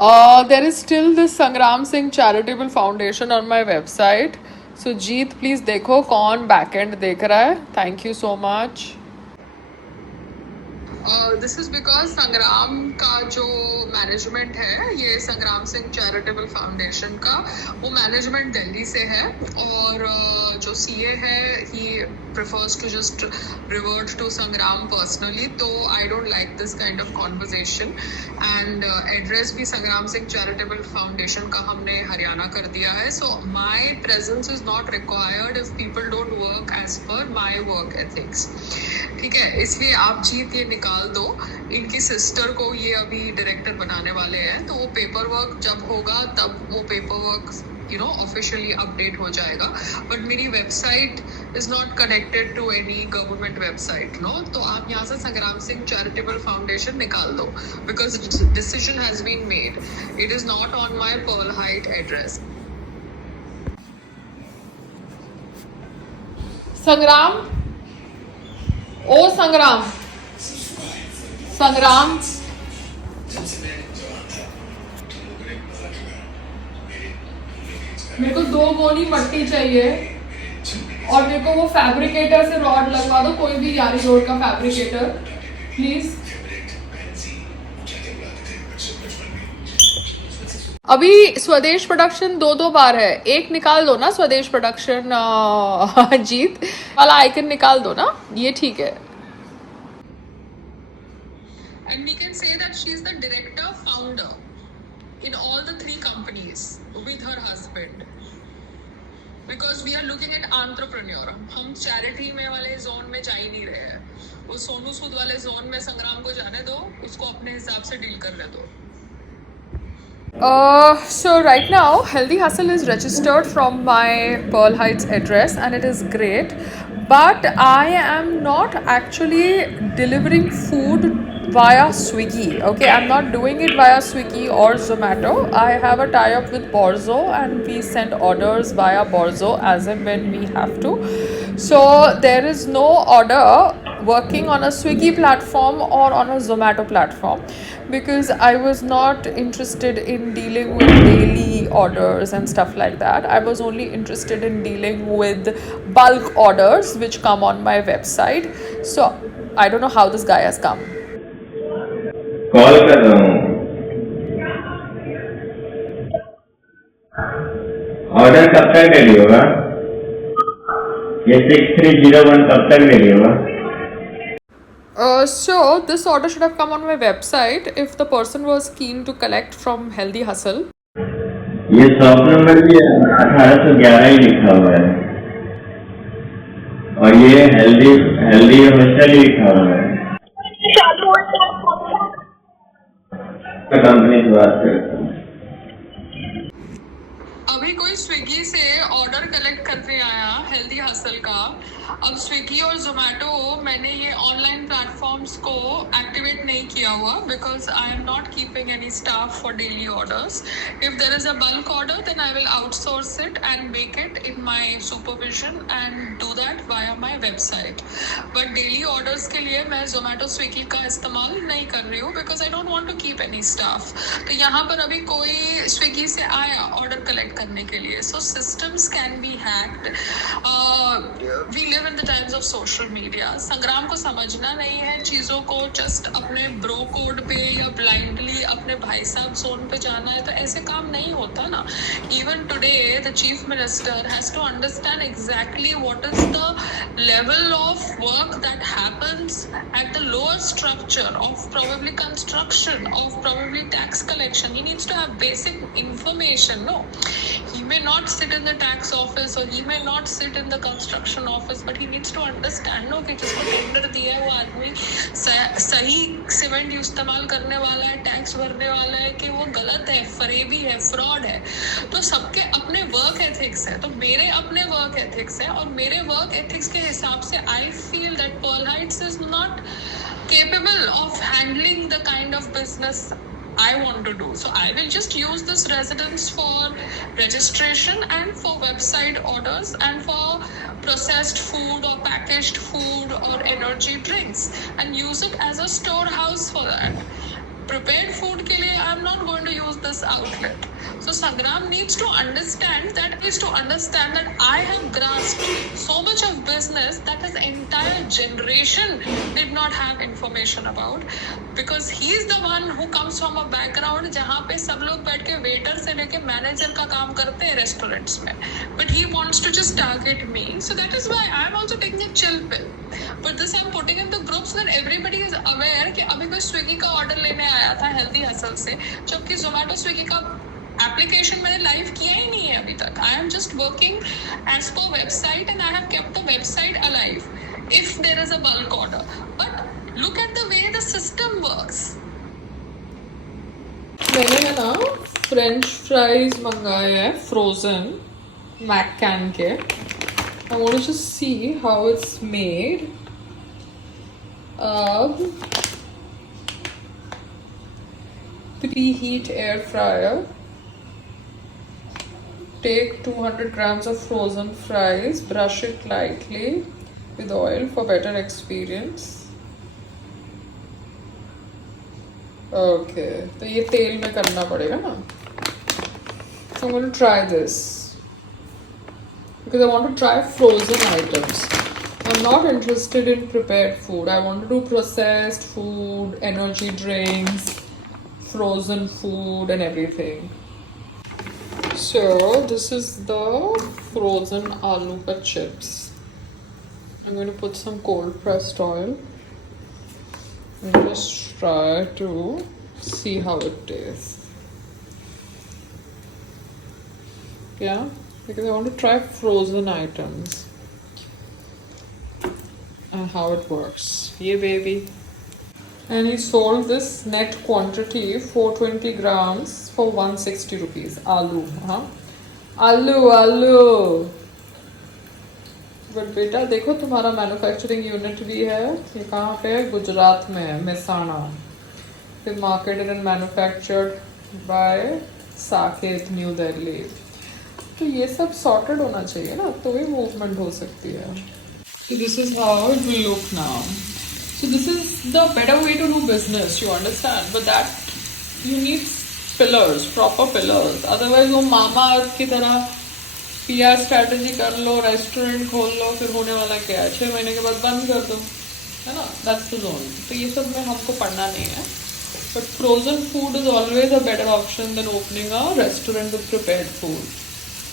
There is still this Sangram Singh Charitable Foundation on my website. So जीत प्लीज देखो कौन बैकएंड देख रहा है. Thank you so much. This is because संग्राम का जो मैनेजमेंट है, ये संग्राम सिंह चैरिटेबल फाउंडेशन का, वो मैनेजमेंट दिल्ली से है और जो सीए है he prefers to just revert to Sangram personally. तो I don't like this kind of conversation. And address भी संग्राम सिंह चैरिटेबल फाउंडेशन का हमने हरियाणा कर दिया है. So my presence is not required if people don't work as per my work ethics. ठीक है, इसलिए आप जीत ये निकाल दो. इनकी सिस्टर को ये अभी डायरेक्टर बनाने वाले हैं, तो वो पेपर वर्क जब होगा तब वो पेपर वर्क ऑफिशियली अपडेट हो जाएगा. बट मेरी website is not connected to any government website. No, तो आप यहाँ से संग्राम सिंह चैरिटेबल फाउंडेशन निकाल दो because decision has been made. It is not on my Pearl Height address. Sangram, ओ संग्राम, संग्राम, मेरे को 2 गोनी मट्टी चाहिए और मेरे को वो फैब्रिकेटर से रॉड लगवा दो, कोई भी यारी रोड का फैब्रिकेटर प्लीज. अभी स्वदेश प्रोडक्शन 2 बार है. एक निकाल दो ना स्वदेश प्रोडक्शन. जीत वाला आइकन निकाल दो ना, ये ठीक है. And we can say that she is the director founder in all the 3 companies with her husband. Because we are looking at entrepreneur. हम चैरिटी में वाले जोन में जा ही नहीं रहे हैं. वो सोनू सूद वाले जोन में संग्राम को जाने दो, उसको अपने हिसाब से डील कर ले दो. So right now Healthy Hustle is registered from my Pearl Heights address and it is great, but I am not actually delivering food via Swiggy. Okay, I'm not doing it via Swiggy or Zomato. I have a tie-up with Borzo and we send orders via Borzo as and when we have to. So there is no order working on a Swiggy platform or on a Zomato platform because I was not interested in dealing with daily orders and stuff like that. I was only interested in dealing with bulk orders which come on my website. So I don't know how this guy has come. Call कर रहा हूँ. ऑर्डर कब तक रेडी होगा? ये 6301 कब तक रेडी होगा? So this order should have come on my website if the person was keen to collect from Healthy Hustle. ये शॉप नंबर भी 1811 ही लिखा हुआ है और ये हेल्दी हॉस्टल ही लिखा हुआ है. कंपनी से बात करता हूँ. अभी कोई स्विगी से ऑर्डर कलेक्ट करने आया हेल्दी हसल का. अब स्विगी और जोमेटो मैंने ये ऑनलाइन प्लेटफॉर्म्स को एक्टिवेट नहीं किया हुआ because I am not keeping any staff for daily orders. If there is a bulk order then I will outsource it and make it in my supervision and do that via my website. But daily orders के लिए मैं जोमेटो स्विगी का इस्तेमाल नहीं कर रही हूँ because I don't want to keep any staff. तो यहाँ पर अभी कोई स्विगी से आया ऑर्डर कलेक्ट करने के लिए. So systems can be hacked. We live in the times of social media. संग्राम को समझना नहीं है चीज़ों को, जस्ट अपने ब्रो कोड पे या ब्लाइंडली अपने भाई साहब जोन पे जाना है, तो ऐसे काम नहीं होता ना. Even today the chief minister has to understand exactly what is the level of work that happens at the lower structure of probably construction, of probably tax collection. He needs to have basic information. No, he may not sit in the tax office or he may not sit in the construction office, but he needs to understand कि जिसको टेंडर दिया है वो आदमी सही सीमेंट इस्तेमाल करने वाला है, टैक्स भरने वाला है कि वो गलत है, फरेबी है, फ्रॉड है. तो सबके अपने वर्क एथिक्स है. तो मेरे अपने वर्क एथिक्स है और मेरे वर्क एथिक्स के हिसाब से I feel that Pearl Heights is not capable of handling the kind of business I want to do. So I will just use this residence for registration and for website orders and for processed food or packaged food or energy drinks and use it as a storehouse for that. Prepared food के लिए I am not going to use this outlet. So Sangram needs to understand that I have grasped so much of business that his entire generation did not have information about, because he is the one who comes from a background जहाँ पे सब लोग बैठ के वेटर से लेके मैनेजर का काम करते हैं रेस्टोरेंट्स में, but he wants to just target me. So that is why I am also taking a chill pill. But this I am putting in the group so that everybody is aware कि अभी कोई स्विगी का ऑर्डर लेने आया था healthy Hustle से, जबकि जोमेटो स्विगी का एप्लीकेशन मैंने लाइव किया ही नहीं है अभी तक. I am just working as per website and I have kept the website alive if there is a bulk order. But look at the way the system works. मैंने है ना फ्रेंच फ्राइज मंगाए हैं फ्रोजन मैक कैन के. I want to just see how it's made. Preheat air fryer. Take 200 grams of frozen fries, brush it lightly with oil for better experience. Okay, तो ये तेल में करना पड़ेगा ना. So I'm going to try this because I want to try frozen items. I'm not interested in prepared food. I want to do processed food, energy drinks, frozen food and everything. So this is the frozen aloo ka chips. I'm going to put some cold pressed oil and just try to see how it tastes. Yeah, because I want to try frozen items and how it works. Yeah, baby. And he sold this net quantity 420 grams for 160 rupees. Aloo, हाँ, आलू. बट बेटा देखो तुम्हारा manufacturing unit भी है, ये कहाँ पे है? गुजरात में है, मेहसाणा. फिर marketed and manufactured by Saket, न्यू दिल्ली. तो ये सब सॉर्टेड होना चाहिए ना, तो ही मूवमेंट हो सकती है. So this is how it will look now. So this is the better way to do business, you understand? But that you need pillars, proper pillars. Otherwise वो मामा अर्थ की तरह PR स्ट्रैटेजी कर लो, रेस्टोरेंट खोल लो, फिर होने वाला क्या है? 6 महीने के बाद बंद कर दो, है ना? That's the zone. तो ये सब में हमको पढ़ना नहीं है. But frozen food is always a better option than opening a restaurant with prepared food.